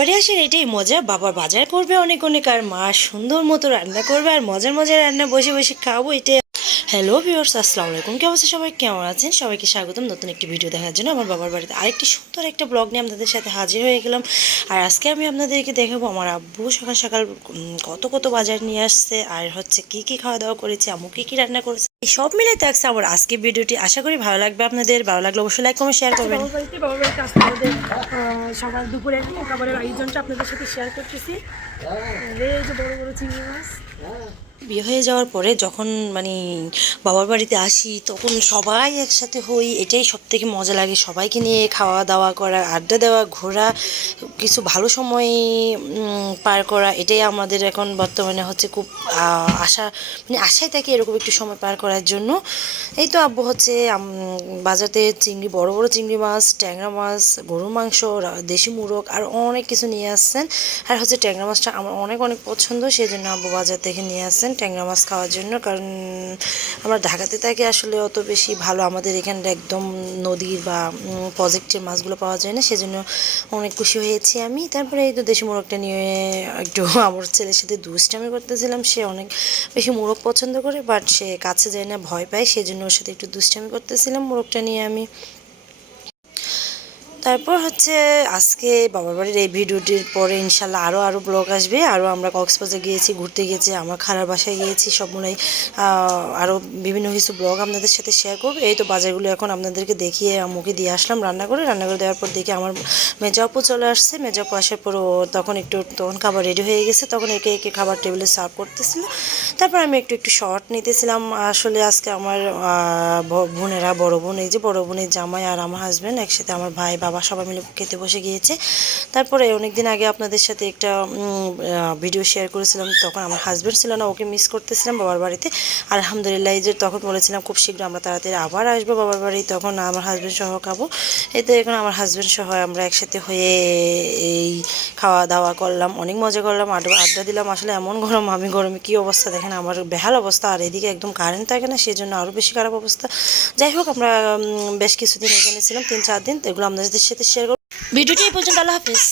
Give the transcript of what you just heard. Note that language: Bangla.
বাড়ি আসে এটাই মজা বাবা বাজার করবে অনেক অনেক আর মা সুন্দর মতো রান্না করবে আর মজার মজার রান্না বসে বসে খাব, এটাই হ্যালো ভিউয়ার্স আসসালামু আলাইকুম কি অবস্থা সবাই? কেমন আছেন? সবাইকে স্বাগতম নতুন একটি ভিডিও দেখার জন্য। আমার বাবার বাড়িতে আরেকটি সুন্দর একটা ব্লগ নিয়ে আপনাদের সাথে হাজির হয়ে গেলাম। আর আজকে আমি আপনাদেরকে দেখাবো, আমার আব্বু সকাল সকাল কত কত বাজার নিয়ে আসছে, আর হচ্ছে কি কি খাওয়া দাওয়া করেছে, আম্মু কি কি রান্না করেছে সব মিলে থাকছে আমার আজকে ভিডিওটি আশা করি ভালো লাগবে আপনাদের। ভালো লাগলে অবশ্যই লাইক কমেন্ট শেয়ার করবেন। বাবার বাড়িতে বাবার আমাদের সকাল দুপুরে খাবারের আয়োজনটা আপনাদের সাথে শেয়ার করতেছি। বড় বড় চিংড়ি মাছ। বিয়ে হয়ে যাওয়ার পরে যখন মানে বাবার বাড়িতে আসি তখন সবাই একসাথে হই এটাই সব থেকে মজা লাগে। সবাইকে নিয়ে খাওয়া দাওয়া করা আড্ডা দেওয়া ঘোরা কিছু ভালো সময় পার করা এটাই আমাদের এখন বর্তমানে হচ্ছে খুব আশা মানে আশায় থাকে এরকম একটু সময় পার করার জন্য। এই তো আব্বু হচ্ছে আম, বাজারে চিংড়ি বড় বড় চিংড়ি মাছ ট্যাংরা মাছ গরুর মাংস দেশি মুরগ আর অনেক কিছু নিয়ে আসছেন। আর হচ্ছে ট্যাংরা মাছটা আমার অনেক অনেক পছন্দ সেই জন্য আব্বু বাজার থেকে নিয়ে আসছেন ট্যাংরা মাছ খাওয়ার জন্য। কারণ আমরা ঢাকাতে থাকি আসলে অত বেশি ভালো আমাদের এখানটা একদম নদীর বা প্রজেক্টের মাছগুলো পাওয়া যায় না সেজন্য অনেক খুশি হয়েছি আমি। তারপরে এই তো দেশি মোরগটা নিয়ে একটু আমার ছেলের সাথে দুষ্টামি করতেছিলাম সে অনেক বেশি মোরগ পছন্দ করে বাট সে কাছে যায় না, ভয় পায়, সেজন্য ওর সাথে একটু দুষ্টামি করতেছিলাম। মোরগটা নিয়ে আমি তারপর হচ্ছে আজকে বাবার বাড়ির এই ভিডিওটির পরে ইনশাল্লাহ আরও আরও ব্লগ আসবে। আরও আমরা কক্সবাজার গিয়েছি, ঘুরতে গিয়েছি, আমার খালার বাসায় গিয়েছি সবগুলোই আরও বিভিন্ন কিছু ব্লগ আপনাদের সাথে শেয়ার করব। এই তো বাজারগুলো এখন আপনাদেরকে দেখিয়ে মুখে দিয়ে আসলাম রান্না করে। রান্না করে দেওয়ার পর দেখি আমার মেজো আপু চলে আসছে। মেজো আপু আসার পর তখন একটু, তখন খাবার রেডি হয়ে গেছে। তখন একে একে খাবার টেবিলে সার্ভ করতেছিল। তারপর আমি একটু একটু শর্ট নিতেছিলাম। আসলে আজকে আমার বোনেরা, বড় বোন, এই যে বড় বোনের জামাই আর আমার হাজব্যান্ড একসাথে আমার ভাই, বাবা সবাই মিলে খেতে বসে গিয়েছে। তারপরে অনেক দিন আগে আপনাদের সাথে একটা ভিডিও শেয়ার করেছিলাম। তখন আমার হাজব্যান্ড ছিল না, ওকে মিস করতেছিলাম বাবার বাড়িতে। আলহামদুলিল্লাহ, এই যে তখন বলেছিলাম, খুব শীঘ্র আমরা তাড়াতাড়ি আবার আসব বাবার বাড়ি। তখন আমার হাজব্যান্ড সহ খাব। এতে এখন আমার হাজব্যান্ড সহ আমরা একসাথে হয়ে এই খাওয়া দাওয়া করলাম, অনেক মজা করলাম, আড্ডা আড্ডা দিলাম। আসলে এমন গরম, আমি গরমে কী অবস্থা দেখেন? আমার বেহাল অবস্থা, আর এদিকে একদম কারেন্ট থাকে না সেই জন্য আরও বেশি খারাপ অবস্থা। যাই হোক, আমরা বেশ কিছুদিন এখানে ছিলাম, তিন চার দিন এগুলো আপনাদের সাথে শেয়ার করব। ভিডিওটি এই পর্যন্ত, আল্লাহ হাফিজ।